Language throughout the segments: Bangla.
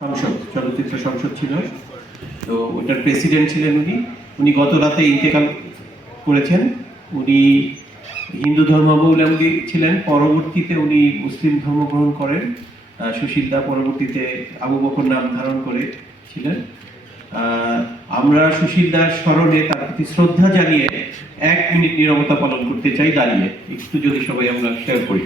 সংসদ চলচ্চিত্র সংসদ ছিল। তো ওটার প্রেসিডেন্ট ছিলেন উনি। উনি গত রাতে ইন্তেকাল করেছেন। উনি হিন্দু ধর্মাবলম্বী ছিলেন। পরবর্তীতে উনি মুসলিম ধর্ম গ্রহণ করেন। আহ, সুশীল দা পরবর্তীতে আবু বকর নাম ধারণ করে ছিলেন। আমরা সুশীল দার স্মরণে তার প্রতি শ্রদ্ধা জানিয়ে এক মিনিট নীরবতা পালন করতে চাই দাঁড়িয়ে। একটু যদি সবাই আমরা শেয়ার করি।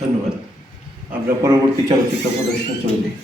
ধন্যবাদ। আমরা পরবর্তী চলচ্চিত্র প্রদর্শনে চলে যাই।